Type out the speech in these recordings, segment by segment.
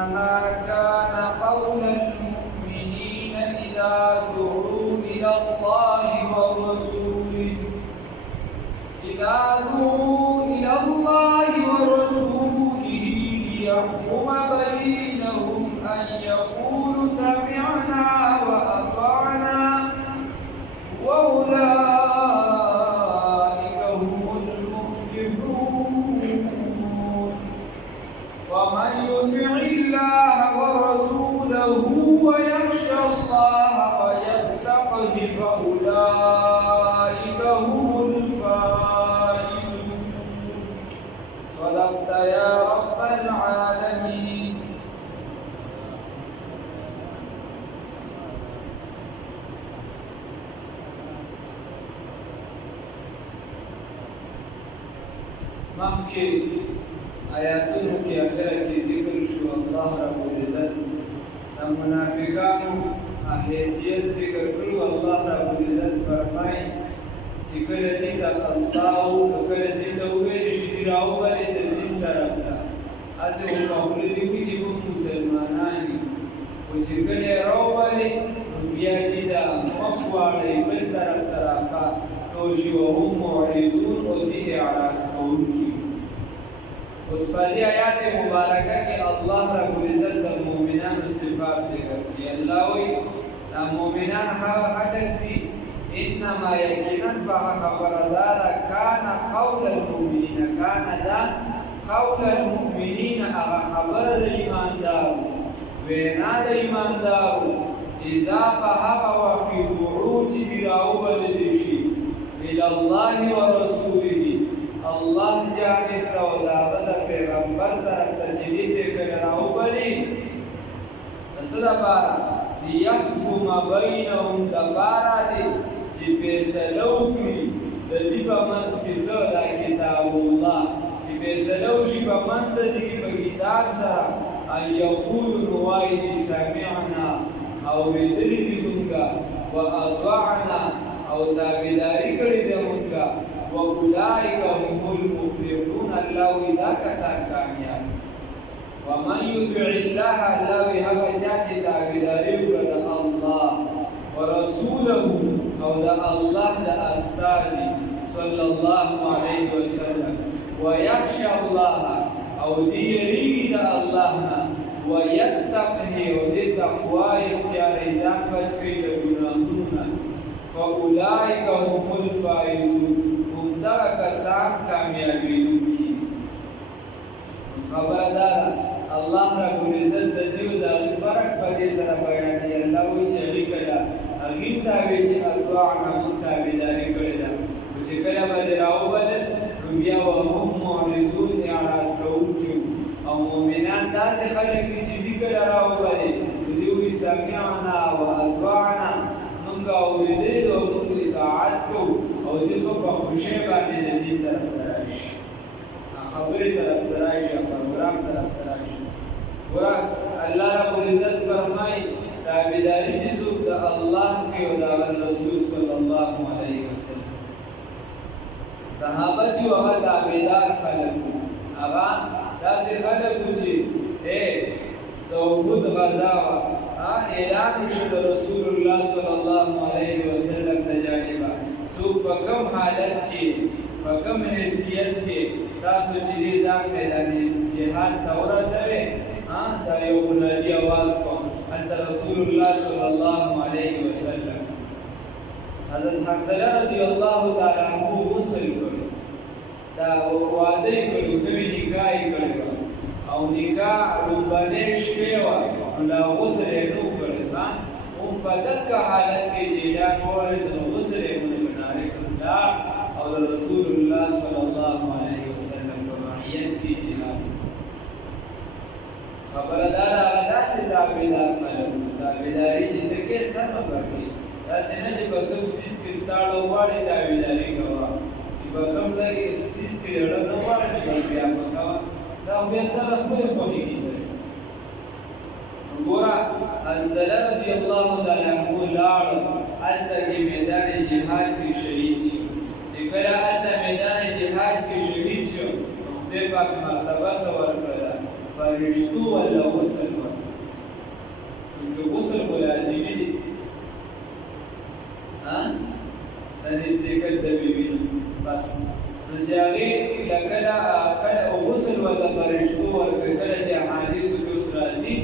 إنما كان قول المؤمنين إذا دعوا إلى الله ورسوله ليحكم بينهم أن يقولوا سمعنا وأطعنا وأولئك هم المفلحون ومن يطع الله ورسوله ويخشى الله ويتقه فأولئك هم الفائزون. صدقت يا رب العالمين. مخکې آیاتونو کې اخره کې ذکر شو الله رب العزت د منافقانو حیثیت ذکر کړو. الله رب العزت فرمایي چې کله دې ته الله کله دې ته وویل شي راوبلې د دین طرف ته هسې وکړو دې وي چې موږ مسلمانان یو خو چې کله راوبلې نو بیا دې ته مخ واړوي بل طرف ته راکوشي وهم معرضون او دې اعراض کوونکي. اس پر دې آیات مبارکه کې الله رب العزت د مؤمنانو صفات ذکر کړي. الله وایي دا مؤمنان هغه خلک دي انما یقینا خبردار کان قول المؤمنین کان دا قول المؤمنین هغه خبر د ایماندار وینا د ایماندار اذا فهم وفي دعوت راوبل شي الى الله ورسوله الله جانب ته او د پیغمبر طرف ته چې دې ته راوبلي اصله بارا ليحكم بينهم دبارا دي چې فیصله وکړي د دې په منځ کې څه دا کتاب الله چې فیصله وشي په منځ د دې په کتاب سره ان یقولوا وایدي سمعنا او ویدلي دي مونږه واطعنا او تابعداري کړې ده مونږه واولئک هم المفلحون الله اذا کسان کامیاب. ومن يطع الله الله هغه چې تابعداري وکړي الله ورسوله او دا الله دا استاذي صلى الله عليه وسلم ويخشى الله او دي يريد دا الله ويتقه او دي تقوى اختيار ځان بچي د ګناهونو فاولئك هم الفائزون هم دا کسان کامیابیدونکي. خبردار الله رب العزت د دې د فرق په دې سره بیانوي. الله وایي چې لیکلا هغه تابع چې اطاعنا من تابعداري کړې ده چې کله باندې راوبل نو بیا وهم معرضون اعراض کوونکي او مؤمنان داسې خلک دي چې دې کله راوبل نو دوی وایي سمعنا واطاعنا موږ اورېدل او موږ اطاعت کوو او دې خو په خوشۍ باندې د دې طرف ته راشي خبرې طرف ته راشي پروګرام طرف ته راشي. ګوره الله رب العزت فرمایي تابعداري چې څوک د الله کې او د رسول صلی الله علیه وسلم صحابه چې هغه تابعدار خلک هغه داسې خلک چې د احد غزا اعلان وشو د رسول الله صلی الله علیه وسلم د جانبه څوک په کوم حالت کې په کوم حیثیت کې تاسو چې دې ځان میداني جهاد ته ورسوئ دا یو بنیادي اواز کوم انت رسول الله صلی الله علیه وسلم. حضرت حنظله رضی الله تعالی عنہ غسل کړو دا واده کړو نوې نکاح کړو او نکاح لومبنۍ شپې وه نو دا غسل یې نه و کړی هم په دغه حالت کې چې اعلان وویل نو غسل یې ونه نارې کړو او د رسول الله صلی الله علیه وسلم په معیت کې جهاد خبردار هغه داسې تابعدار خلک تابعداري چې ته کې سمه وکړي داسې نه چې په کوم څیز کې ستاړه غواړې تابعداري کوه چې په کوم ځای کې څیز کې اړه نه غواړې نو بیا به کوه دا بیا سره خپلې خوښې کې سره. ګوره حنظله رضي الله تعالی عنہ لاړ هلته کې میدان جهاد کې شهید شو چې کله هلته میدان جهاد کې شهید شو خدای پاک مرتبه څه ورکړله فرشتو ولا غسل ورکړي چونکې غسل خو لازمي دی د نزدېکت د بیبي بس نو چې هغې کله غسل ولا فرشتو ورکړي کله چې احادیثو کې اوس راځي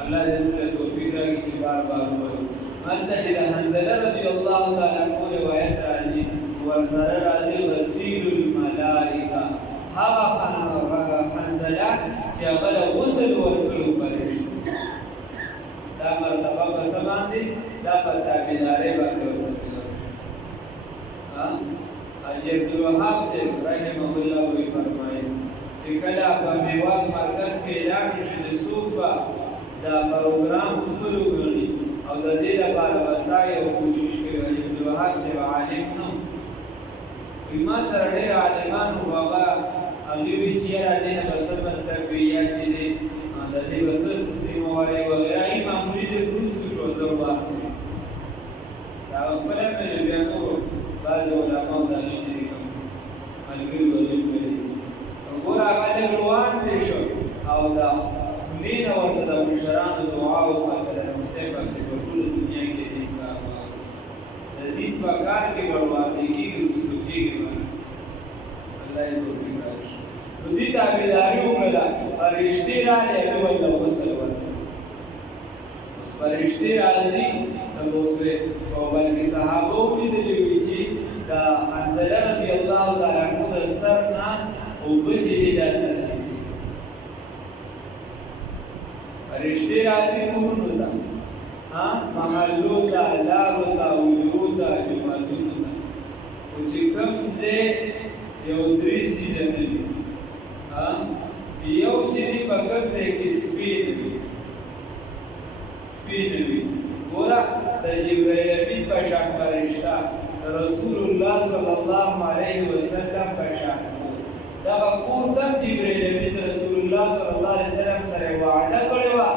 الله دې موږ له توفیق راکړي چې بار بار ووایو هلته چې د حنظله رضی الله تعالی عنه روایت راځي ورسره راځي غسیل الملائکه هغه حنظله چې هغه له غسل ورکړو فرشتو دا مرتبه په څه باندې دا په تابعدارۍ باندې ورکړل حاجی عبدالوهاب صاحب رحمه الله وی فرمایي چې کله په میوات مرکز کې اعلان شي د څوک به دا پروګرام خپل وګڼي او د دې لپاره وسایي او کوشش کوي عبدالوهاب صاحب عالم نه وي ما سره ډېر عالمان وو هغه هغوی وي چې یاره دې نه به څه تربیه چې دی د دې به څه ذمهواري وغیره یې معمولي دی وروستو شو زه واخلو شو دا خپله مې بیا نورو بعضې علماو د هغې چې دی کوم ملګري وظیف کړي ګوره هغه لږ روان دی شو او دا خولې نه ورته د مشرانو دعا وکړله خدای پاک چې په ټوله دنیا کې دین کار واخیست د دین په کار کې به واقع کېږي وروستو کېږي به الله یې توفیق راکړي نو دې تابعداري وکړله فرشتې راغلې هغې ورته غسل ورکړ اوس فرشتې راځي نو اوس او بلکې صحابه هم لیدلي وي چې د حنظله رضي الله تعالی عنه د سر نه اوبه چې دي دا څاڅي فرشتې راځي کورونو ته محلو ته لارو ته حجرو ته جوماتونو ته خو چې کوم ځای یو درې څیزونه دي یو چې دی په کوم ځای کې سپین وي ګوره د جبرائیل امین په شان فرشته رسول الله صلی الله علیه وسلم په شان دغه کور ته جبرائیل امین رسول الله صلی الله علیه وسلم سره وعده کړې وه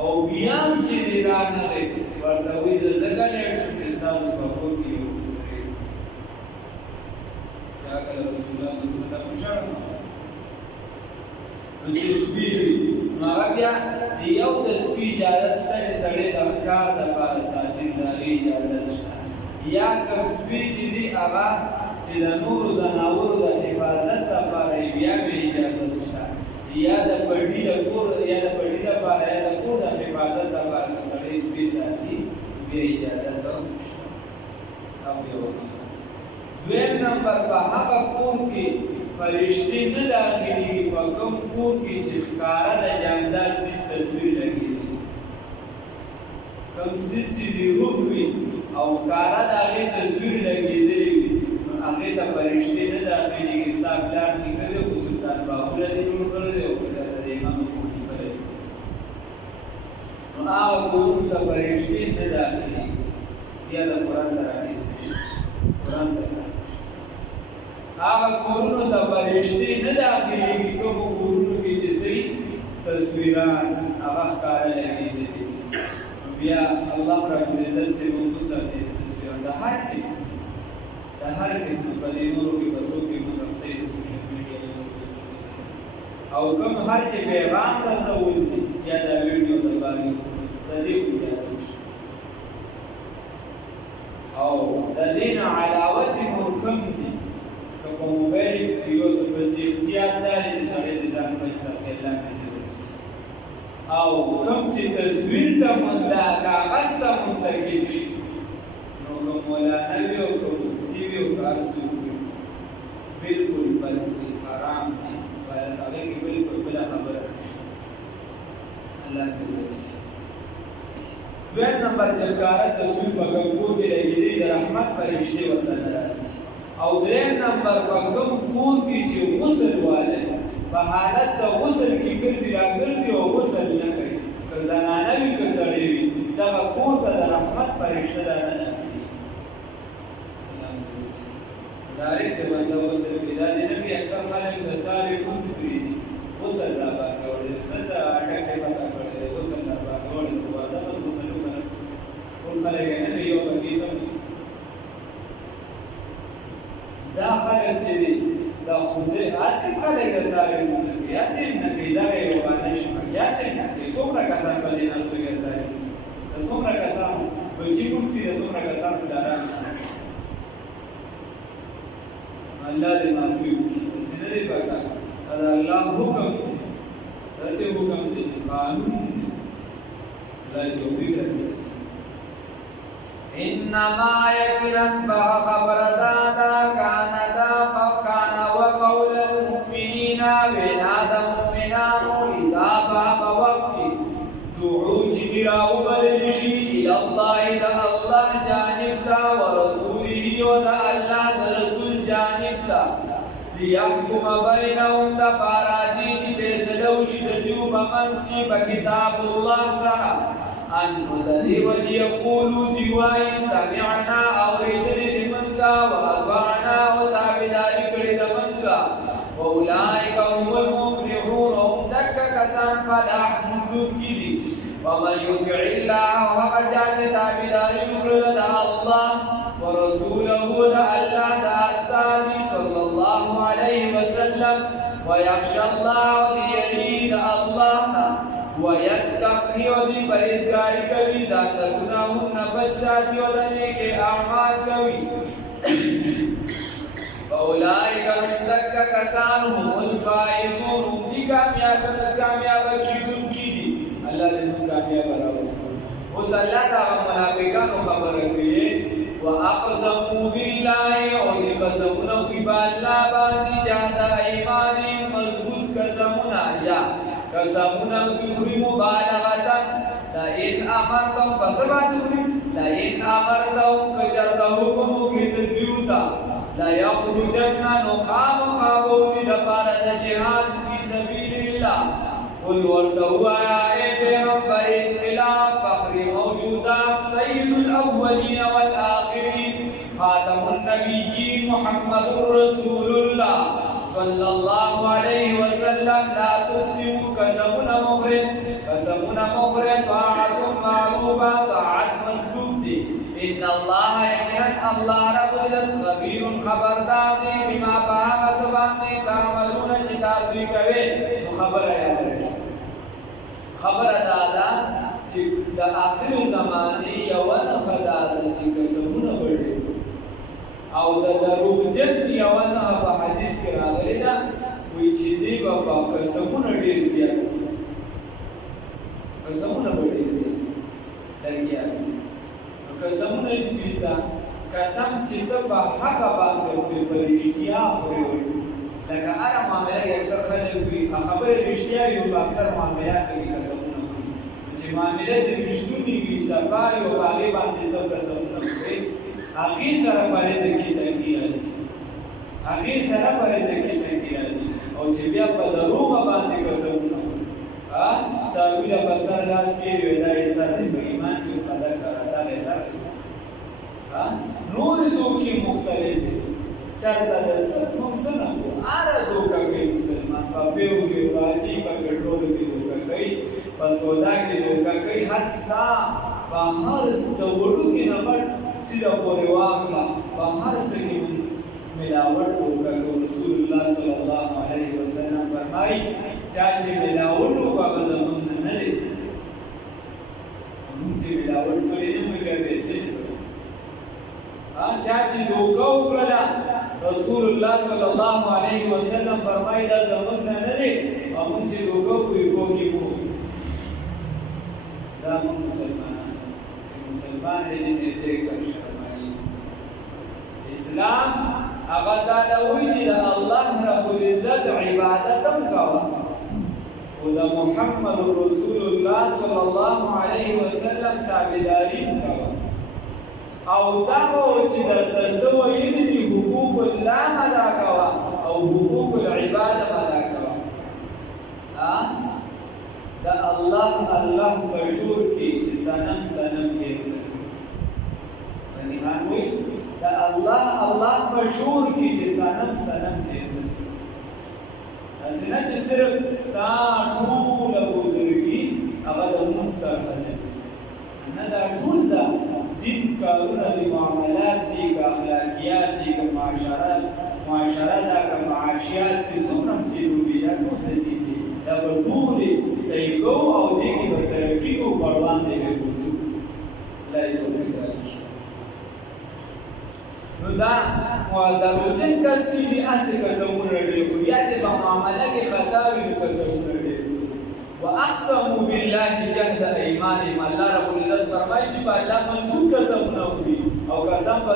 او بیا هم چې دی رانغی ورته وایي زه ځکه لیټ شوم چې ستاسو په کور کې یو چا کله رسول الله صلی الله علیه وسلم وشړم نو چې سپي وي نو هغه بیا د یو د سپي اجازت شته چې سړی د ښکار دپاره ساتي د هغې اجازت شته یا کوم سپي چې دي هغه چې د نورو ځناورو د حفاظت دپاره یې بیا بې اجازت شته یا د پټي د کور یا د پټي دپاره یا د کور د حفاظت دپاره که سړی سپي ساتي بیا اجازت شته او یو دویم نمبر په هغه کور کې فرشتې نه داخلېږي په کوم کور کې چې ښکاره د جاندار څیز تصویر لګېږي کوم څیز چې زیروک وي او ښکاره د هغې تصویر لګېدلی وي نو هغې ته فرشتې نه داخلېږي ستا پلار نیکه دی خو سلطان باغونه دې جوړ کړی دی او که چېرته د امام کور نیکلی دی نو هغه کورونو ته فرشتې نه داخلېږي زیاده قرآن ته راغېږي قرآن ته هغه کورونو ته فرشتې نه داخلېږي کومو کورونو کې چې صحیح تصویران هغه ښکاره لګېدلي بیا الله رب العزت دې موږ وساتي تصویران د هر قسم په دې نورو کې بسو کې موږ رفتې د سوشل میډیا او کوم هر چې پیغام رسول دي یا د ویډیو د باندې د دې اجازه شته او د دې نه علاوه چې نور کوم دي په موبایل کې یو څه په احتیاط لري چې سړی د ځان په ساتل لاندې او کوم چې تصویر ته مندا کاغذ ته منتقل شي نو کوم مولانا وي او کوم مفتي وي او کار څوک بالکل حرام دي باید هغه کې بالکل بلا خبره الله دې وکړي دویم نمبر چې ښکاره تصویر په کوم کور کې لګېدلي د رحمت فرشتې ورته نه راځي او دریم نمبر په کوم کور کې چې غسل والی په حالت د غسل کې ګرځي راګرځي او غسل نه کوي که زنانه وي که سړی وي دغه کور ته د رحمت فرشته دا نه داخلېږي ډایرکټ د بنده غسل کې دا دی نه وي اکثر خلک د ساري لمونځ پرېږدي غسل راباندې وړي څه د اټک یې پته کړی دی غسل راباندې وړي خو واده بس غسل وکړه ټول خلک یې نه دی یو پکې دا خلک چې دي دا خدای هسې خلک د ساري لمونځ کوي هسې نه کوي دغه یو بانه شي سوچي موږ کې د څومره کسان داران الله دې معافي وکړي څه نه دی پکا دا الله حکم دی داسې حکم دی چې قانون دی الله دې توفیق راکړي انما يكن خبر دادا كان وقول المؤمنين بناد مؤمنان اذا باب وقت دعو جدراو بلشي الى الله دا الله جانب دا ورسوله ودا الله دا رسول جانب دا ليحكم بينهم دا پارادي چې فیصله وشي د دیو په منځ کې په کتاب الله سره انو الذي وليقولوا دیوای سمعنا اوریدل دې منګه واطعنا وتابعداري کړې دې منګه واولئک هم المفلحون هم دک کسان فلاح مندوب کی دي ومن يطع الله وجعل تابعداري کړې دې الله ورسوله دې الله دې استاد صلى الله عليه وسلم ويخشى الله دې يريد الله ويتقي ودي پرهیزګاری کوي ذات ګناهونه بچ ساتي او د نیک اعمال کوي اولئک هم دک کسان هم الفائزون هم دي کامیاب کیدونکي دي الله دې موږ کامیاب راوړي اوس الله دا منافقانو خبره کوي واقسموا بالله او دې قسمونه کوي بالله باندې جهاد ایمانی مضبوط قسمونه یا قسمنا دوری مبالغتن لئن امرتم فسبا دوری لئن امرتم کجرته حکم کی تدبیوتا لا یخرجن نخام خابوزی دپارا جهاد فی سبیل اللہ قل ورتوا اے پیغمبر انقلاب فخر موجودات سید الاولین والآخرین خاتم النبیین محمد رسول اللہ صلى الله عليه وسلم لا تقسموا قسمنا مخرج طاعة معروفة طاعة مطلوب دي إن الله يقين الله رب العزت خبير خبردار دي بما باغ سبان دي تعملون جتاسوي کوي خبر آیا خبر دادا چې د آخر زمانه یو نه خدای چې قسمونه وړي او د دروغجن یو نه په حدیث کې راغلی دا وی چې دی په قسمونه ډېر زیات قسمونه ډېر زیات لګیا قسمونه چې پیسا قسم چې ته په حق باندې په رښتیا خوري لکه هر معاملې اکثر خلک وي خبره رښتیا یو اکثر معاملات کې قسمونه کوي چې معاملې د رښتونی وي صفای او هغه باندې ته قسمونه کوي اخی سره پرېز کې تنګي راځي اخی سره پرېز کې تنګي راځي او چې بیا په دروغ باندې قسمونه ها ساویله په سر لاس کې وي دا یې سره د ایمان چې قدر کړه دا یې سره ها نور دوکي مختلف دي چرته د سب نقصان کو اره دوکا کوي مسلمان په پیو کې راځي په ګټولو کې دوکا کوي په سودا کې دوکا کوي حتی په هر ستورو کې نه پټ سیده پورې واخله په هر څه کې ملاوت وکړه رسول الله صلی الله علیه وسلم فرمایي چا چې ملاوت وکړه هغه زمونږ نه دی موږ چې ملاوت کړی نه موږ پیسې چا چې دوکه وکړله رسول الله صلی الله علیه وسلم فرمایي دا زمونږ نه دی او موږ چې دوکه کوي کوکي دا موږ مسلمان دې دې کوي اسلام هغه ځای وی چې الله رب العزت عبادت کوي او د محمد رسول الله صلی الله علیه وسلم تابعداري کوي او دا چې د تسوی دي حقوق الله ادا کوي او حقوق العباد ادا کوي دا الله مشهور کی چې سنم کې نهان وي دا الله مشهور کی چې سنم کې اسنه چې صرف ستا ټول بزرګي هغه د مستقبل نه دا ټول دا دین کارونه دي معاملات دي اخلاقیات دي معاشره دا معاشیات دي څومره چې روبیا ټول دي دا ټول صحیح کو او دې کې به ترقی او پروان دی به کوڅو لای ته نو دا دروغجن کس چې دي هسې قسمونه ډېر خو یا چې په معامله کې خطا وي نو قسمونه ډېر واقسموا بالله جهد ايمانهم الله رب العزت فرمایي چې په الله مضبوط قسمونه وکړي او قسم په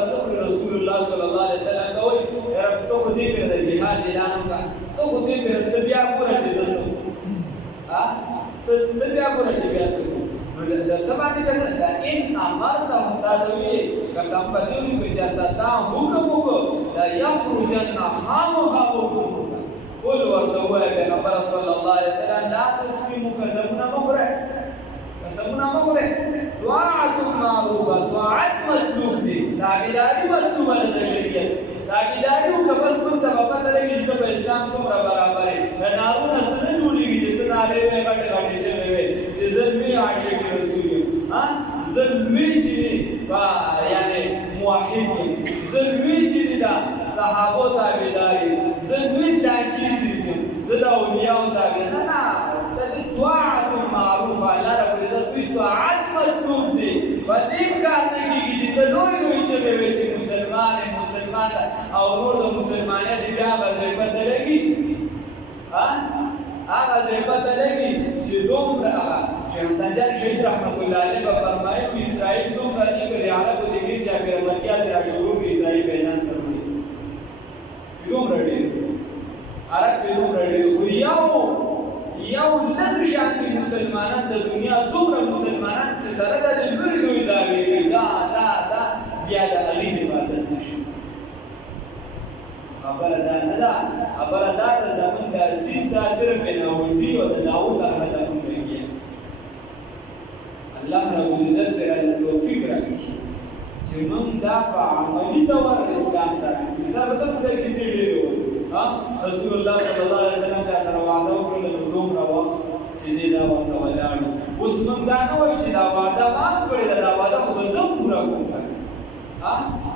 رسول الله صلی الله علیه وسلم کوي رب ته خو دې پر د جهاد اعلان وکړه ته خو دې پر ته بیا ګوره چې څه ته بیا ګوره چې بیا څه نو د سبا دې څه دا ان امرتهم تدوی قسم په دې کې چې تا حکم وکړه لا يخرجن خامها وکړه قل ورتوه پیغمبر صلی الله علیه وسلم لا تقسموا قسمنا مخره طاعت معروفه طاعت مطلوب دي تابعداري مطلوبه د شریعت تابعداري او کبس په پته لګي چې په اسلام څومره برابر دي نارونه سره جوړیږي چې نارې به غټه چې وي چې زلمي عاشق رسول ها زلمي چې یعنی موحد زلمي چې دا صحابه تابعداري زلمي تاکید دي زدا اولیاء تابع نه طاعت معروفه الله رب العزت طاعت مطلوب دي بدیم کار نه کیږي چې ته لوی چې به چې مسلمان او نور د مسلمانانو دی بیا به پته لګي هغه ځای پته لګي چې دومره هغه شیخ حسن جان شهید رحمت الله علیه په فرمایي چې اسرائیل دومره دي چې عربو د دې چې پیغمبرتیا سره شروع کې اسرائیل بیان سره دي دومره دي عرب په دومره دي خو یو لږ شان دي مسلمانان د دنیا دومره مسلمانان چې سره د لوی دعوی کوي دا بیا د علی عبادت نشي خبره دا نه ده خبره دا د زمون د عزیز دا صرف بناوندي او د داوود هغه کوي الله رب العزت پر توفیق راکړي چې موږ دا په عملي تور اسلام سره مثال ته د کیسې ډیرو رسول الله صلی الله علیه وسلم چې سره وعده وکړل نو دومره وخت چې دا ورته ولاړو اوس موږ دا نه وایو چې دا وعده مات کړی دا وعده خو زه پوره کوم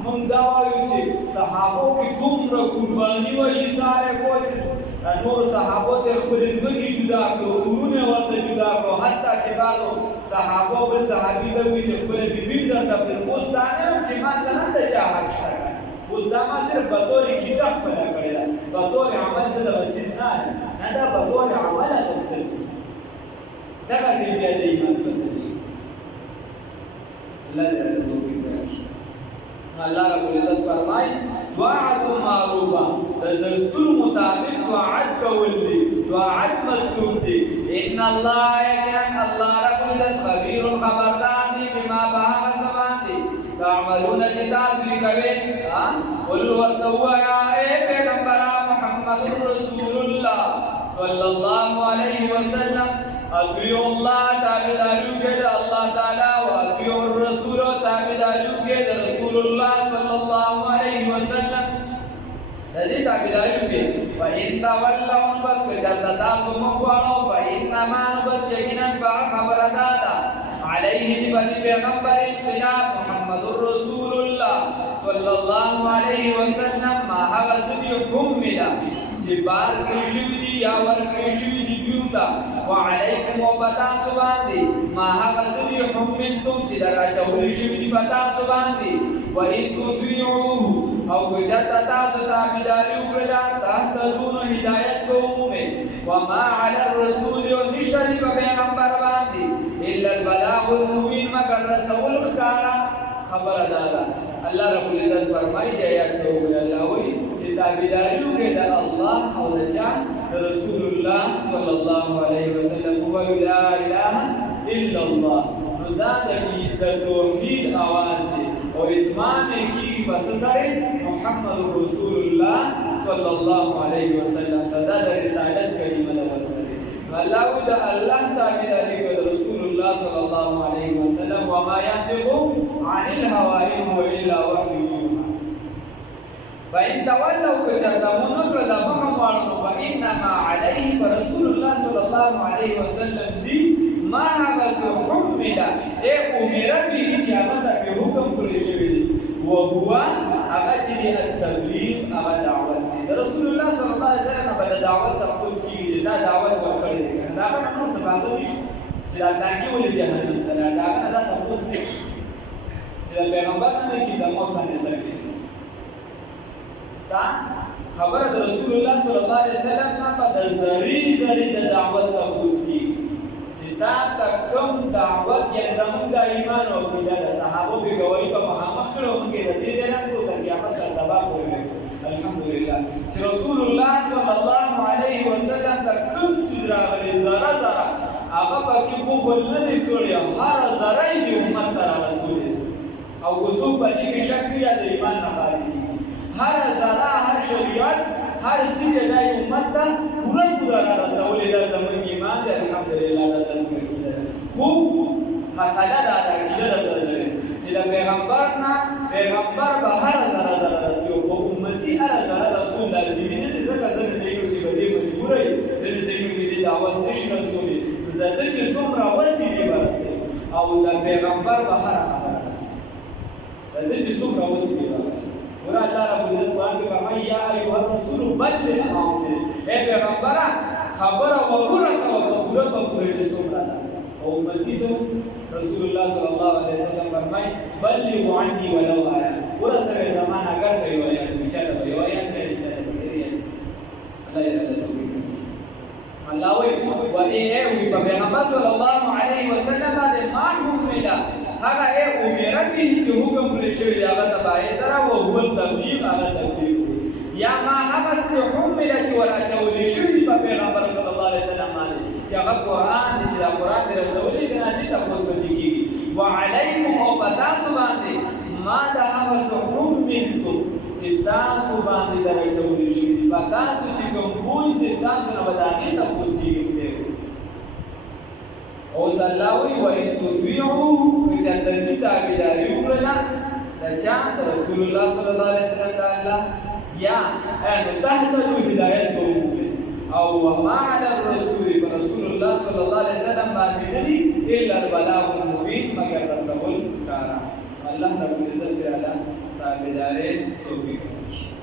موږ دا وایو چې صحابو کې دومره قرباني و ایثار کوي چې نور صحابو ته خپل ځمکې جدا کړو ورونه ورته جدا کړو حتی چې بعضو صحابو بل صحابي ته وایي چې خپل بیبي درته پر اوس دا نه چې ما سره د چا حق شته اوس دا ما صرف په تور کیسه خپل کړی دا په تور عمل څه د وسیس نه دا په تور عمل اصل دا دې بیا د ایمان په دې الله دې توفیق راکړي الله رب العزت فرمای طاعت معروفه د دستور مطابق طاعت کول دي طاعت مطلوب دي ان الله یقینا الله رب العزت خبير خبردار دي بما بها سبان دي تعملون جتاسوی کوي قل ورتوا یا اے پیغمبر محمد رسول الله صلی الله علیه وسلم اطیعوا الله تابعداریو کې د الله تعالی او اطیعوا الرسول تابعداریو کې د رسول الله صلی الله علیه وسلم د دې تابعداریو کې فإن تولوا بس کچرتا تاسو مخوانو فإنما بس یقینا خبر دادا علیه جبل پیغمبر انقلاب محمد رسول الله صلی الله علیه وسلم ما هغه سدي حملا چې بار کړی شوی دی یا ور کړی شوی دی بیوتا وعلیکم وبتا سبحانه ما هغه سدي حملتم چې درا چولې شوی دی پتا سبحانه و ان تطيعوه او کجتا تاسو تابعداري وکړه تهتدون هدایت کومه وما على الرسول ونشری پیغمبر باندې الا البلاغ المبين مگر رسول خکارا خبر دادا الله رب العزت فرمایي دی آیات ته الله وایي چې تابعداري وکړه د الله او د رسول الله صلی الله علیه وسلم او لا اله الا الله نو دا د توحید आवाज دی او اتمام کی پس سره محمد رسول الله صلی الله علیه وسلم صدا د رسالت کلمه د ورسره الله د الله تابعداري کوي رسول الله صلی الله علیه وسلم وما ينطق عن الهوى ان هو الا وحي يوحى فإن تولوا كجردمون كذبهم وارنوا فإنما عليه فرسول الله صلى الله عليه وسلم دي ما هغس حمل أمر به جامعة بحكم كل شيء وهو أغجر التبليغ أغا دعوة رسول الله صلى الله عليه وسلم أغا دعوة تقص كي جدا دعوة وقرد دعوة نور سباقه جدا تاكي ولي جهنم دعوة تقص كي جدا پیغمبر نمی کی زموستان نسر کی تا خبره د رسول الله صلی الله علیه وسلم نه په زری د دعوت تاسو کی چې تا کوم دعوت یې زمون د ایمان او د صحابه به گواہی په مخامخ کړو موږ د دې ځای ته د قیامت سبب وایو الحمدلله چې رسول الله صلی الله علیه وسلم ته کوم څه راغلي زره هغه پکې بخل نه دی کړی هر ذره دی امت ته رسول او وسوب باندې کې شک یا د ایمان نه خالي هر ذره هر شریعت هر څه د امت ته پورا رسول دا زمون ایمان دی الحمدلله دا زمون خو مساله دا د عقیده د نظر چې د پیغمبر به هر ذره رسول او امتی هر ذره رسول لازمي نه دي ځکه زنه زینو کې به دې مجبورې ځنه زینو کې د دعوت نشي رسول د دې چې څومره وسیلې ورسي او د پیغمبر به هر خبره رسي د دې چې څومره وسیلې ورسي ورا الله رب العزت باندې فرمایي یا ایها الرسول بلغ ما انزل اے پیغمبر خبره ورسوه پورا چې څومره او امتی رسول الله صلی الله علیه وسلم فرمایي بلغوا عني ولو آیه ورسره زمان اگر کوي وایي چې دا وایي چې دا الله یې الله وی په پیغمبر صلی الله علیه وسلم باندې ما حکملا هغه امره به چې حکم کړی شوی هغه تبعی سره او هو تبلیغ هغه تبلیغ یا ما هغه څه حکملا چې ورچول شوی په پیغمبر صلی الله علیه وسلم باندې چې هغه قرآن چې قرآن د رسولي د نادي تاسو ته کیږي وعلیکم او تاسو باندې ما د هغه څه حکمتو چې تاسو باندې درچول شي په تاسو چې کوم بوج د تاسو نه ودانې ته پوسیږي او صلاوي و ان تطيعوا چې د دې تابعداري وکړه د چا د رسول الله صلی الله علیه وسلم الله یا ان تهتدوا هدایت کوو او وما على الرسول رسول الله صلی الله علیه وسلم باندې دي الا البلاغ المبين مگر رسول کارا الله رب العزت تعالی تابعداري توفیق